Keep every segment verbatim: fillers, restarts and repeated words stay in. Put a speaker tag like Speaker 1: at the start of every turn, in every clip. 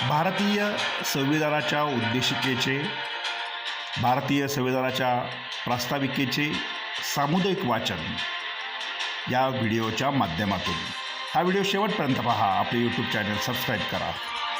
Speaker 1: भारतीय संविधानाच्या उद्देशिकेचे, भारतीय संविधानाच्या प्रास्ताविकेचे सामुदायिक वाचन या व्हिडिओच्या माध्यमातून. हा व्हिडिओ शेवटपर्यंत पहा. आपले यूट्यूब चॅनल सबस्क्राईब करा.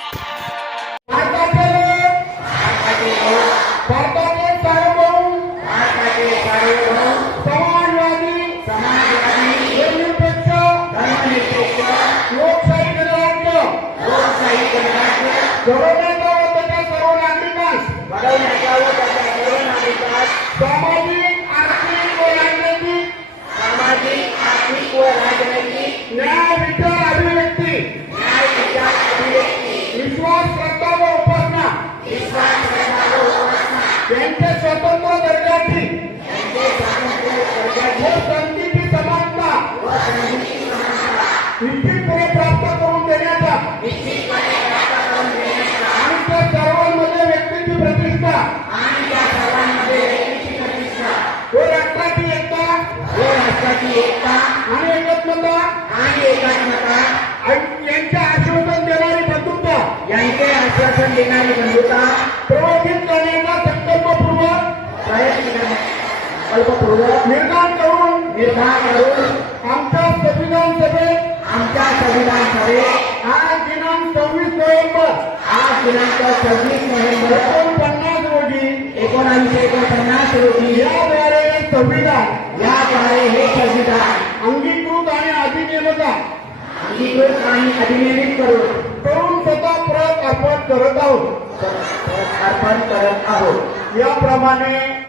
Speaker 2: सामाजिक आर्थिक व राजनैतिक सामाजिक आर्थिक व राजनैतिक न्याय विचार अभिव्यक्ती न्याय विचार अभिव्यक्ती विश्वास श्रद्धा व उपासना विश्वास श्रद्धा व उपासना त्यांचे स्वतंत्र दर्जाची त्यांचे स्वतंत्र दर्जाची व संधीची समानता व संधीची समानता निश्चितपणे प्राप्त करून देण्याचा निश्चितपणे प्राप्त करून देण्याचा आणि त्या सर्वांमध्ये व्यक्तीची प्रतिष्ठा आणि त्या सर्वांमध्ये व राष्ट्राची एकता व राष्ट्राची एकता आणि एकत्मता आणि एकात्मता यांचे आश्वासन देणारी बंधुता यांचे आश्वासन देणारी बंधुता प्रवर्धित करण्याचा संकल्पपूर्वक प्रयत्न कल्पपूर्वक निर्माण करून निर्माण करून आमच्या संविधान सभेत आमच्या संविधान सभेत आज दिनांक सव्वीस नोव्हेंबर आज दिनांक सव्वीस नोव्हेंबर एकोणपन्नास रोजी एकोणावीसशे एकोणपन्नास रोजी याद्वारे संविधान याद्वारे हे संविधान अंगीकृत आणि अधिनियमित अंगीकृत आणि अधिनियमित करून करून स्वतः परत अर्पण करत आहोत अर्पण करत आहोत. याप्रमाणे